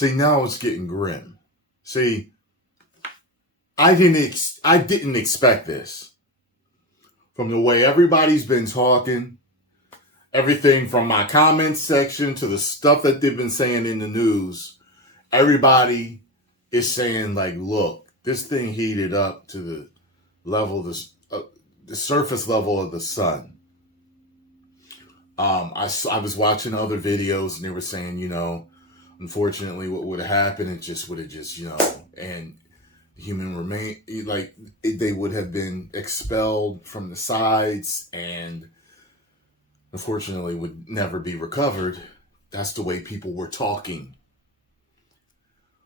See, now it's getting grim. See, I didn't expect this. From the way everybody's been talking, everything from my comments section to the stuff that they've been saying in the news, everybody is saying, like, look, this thing heated up to the level, the surface level of the sun. I was watching other videos and they were saying, unfortunately, what would have happened, it just would have and human remain, like, they would have been expelled from the sides and unfortunately would never be recovered. That's the way people were talking.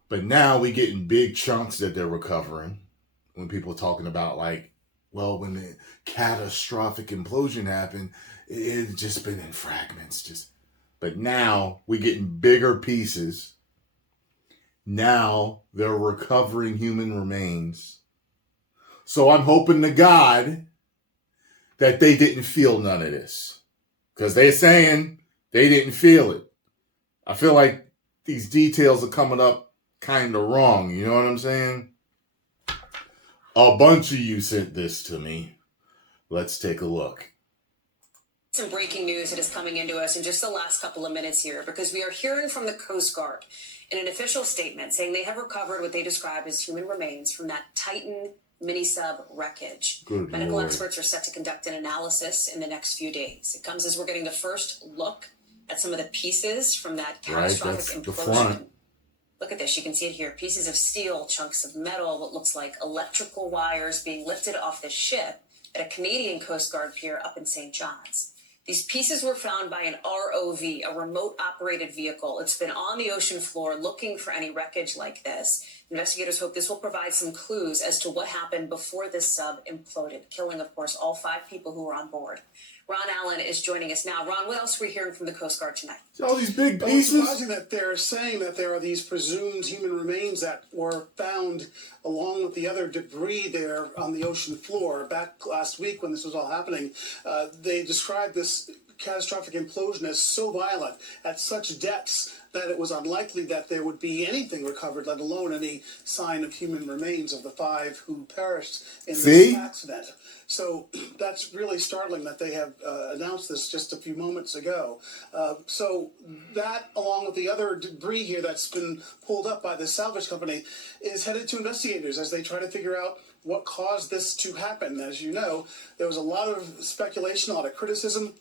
But now we get in big chunks that they're recovering. When people are talking about, like, well, when the catastrophic implosion happened, it had just been in fragments. But now we get in bigger pieces. Now they're recovering human remains. So I'm hoping to God that they didn't feel none of this. Because they're saying they didn't feel it. I feel like these details are coming up kind of wrong. You know what I'm saying? A bunch of you sent this to me. Let's take a look. Some breaking news that is coming into us in just the last couple of minutes here, because we are hearing from the Coast Guard in an official statement saying they have recovered what they describe as human remains from that Titan mini-sub wreckage. Good Medical Lord. experts are set to conduct an analysis in the next few days. It comes as we're getting the first look at some of the pieces from that catastrophic implosion. The front. Look at this. You can see it here. Pieces of steel, chunks of metal, what looks like electrical wires being lifted off the ship at a Canadian Coast Guard pier up in St. John's. These pieces were found by an ROV, a remote-operated vehicle. It's been on the ocean floor looking for any wreckage like this. Investigators hope this will provide some clues as to what happened before this sub imploded, killing, of course, all 5 people who were on board. Ron Allen is joining us now. Ron, what else are we hearing from the Coast Guard tonight? All these big Well, pieces. it's surprising that they're saying that there are these presumed human remains that were found along with the other debris there on the ocean floor. Back last week when this was all happening, they described this catastrophic implosion as so violent at such depths that it was unlikely that there would be anything recovered, let alone any sign of human remains of the 5 who perished in this accident. So that's really startling that they have announced this just a few moments ago. So that, along with the other debris here that's been pulled up by the salvage company, is headed to investigators as they try to figure out what caused this to happen. As you know, there was a lot of speculation, a lot of criticism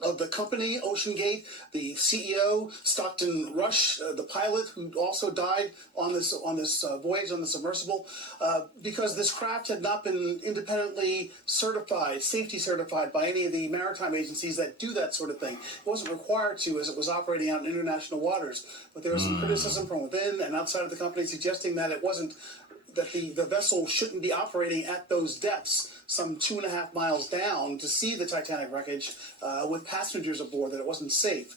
of the company, OceanGate, the CEO, Stockton Rush, the pilot, who also died on this voyage on the Submersible, because this craft had not been independently certified, safety certified by any of the maritime agencies that do that sort of thing. It wasn't required to, as it was operating out in international waters. But there was some criticism from within and outside of the company suggesting that it wasn't, that the vessel shouldn't be operating at those depths, some 2.5 miles down, to see the Titanic wreckage with passengers aboard, that it wasn't safe.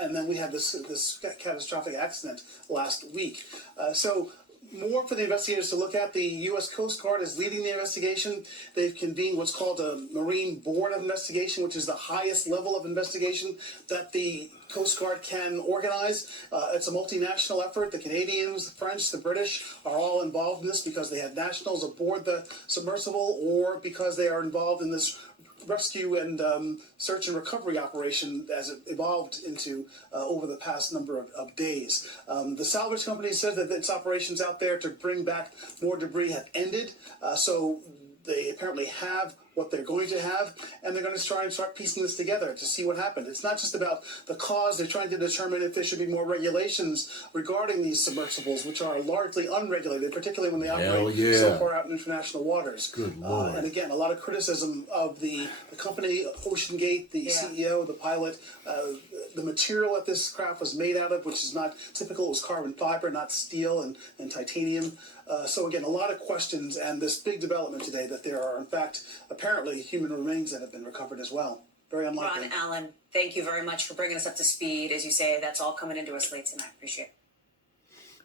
And then we had this catastrophic accident last week. So more for the investigators to look at. The U.S. Coast Guard is leading the investigation. They've convened what's called a Marine Board of Investigation, which is the highest level of investigation that the Coast Guard can organize. It's a multinational effort. The Canadians, the French, the British are all involved in this because they had nationals aboard the submersible or because they are involved in this rescue and search and recovery operation as it evolved into over the past number of days. The salvage company said that its operations out there to bring back more debris have ended, so they apparently have what they're going to have, and they're going to try and start piecing this together to see what happened. It's not just about the cause. They're trying to determine if there should be more regulations regarding these submersibles, which are largely unregulated, particularly when they operate so far out in international waters. Good Lord. And again, a lot of criticism of the company, OceanGate, the CEO, the pilot, the material that this craft was made out of, which is not typical. It was carbon fiber, not steel and titanium. So again, a lot of questions, and this big development today that there are, in fact, apparently human remains that have been recovered as well. Very unlikely. Ron Allen, thank you very much for bringing us up to speed. As you say, that's all coming into us late tonight. Appreciate it.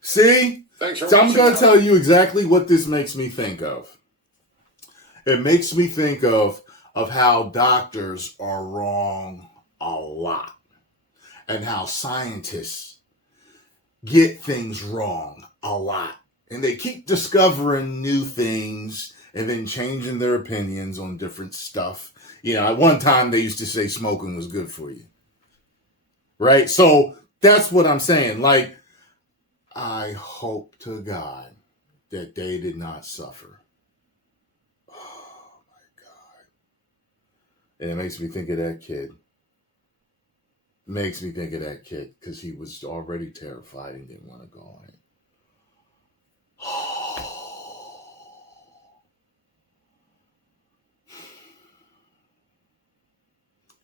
See? Thanks for so I'm going to watching. tell you exactly what this makes me think of. It makes me think of how doctors are wrong a lot, and how scientists get things wrong a lot. And they keep discovering new things and then changing their opinions on different stuff. You know, at one time they used to say smoking was good for you. Right? So that's what I'm saying. Like, I hope to God that they did not suffer. Oh my God. And it makes me think of that kid. Makes me think of that kid because he was already terrified and didn't want to go on it.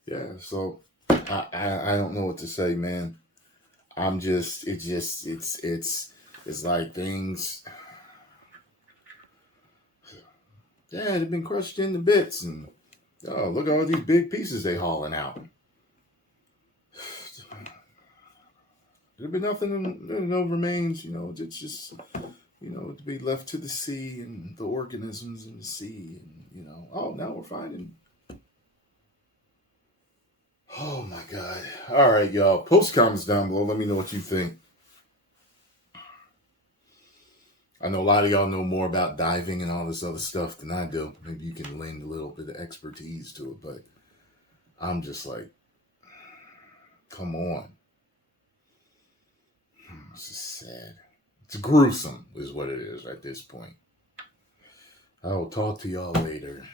Yeah, so I don't know what to say, man. I'm just it's like things. Yeah, they've been crushed into bits, and oh, look at all these big pieces they hauling out. There'd be nothing, no remains, you know. It's just, you know, to be left to the sea and the organisms in the sea, and you know. Oh, now we're finding. Oh my God! All right, y'all. Post comments down below. Let me know what you think. I know a lot of y'all know more about diving and all this other stuff than I do. Maybe you can lend a little bit of expertise to it, but I'm just like, come on. It's just sad. It's gruesome is what it is at this point. I will talk to y'all later.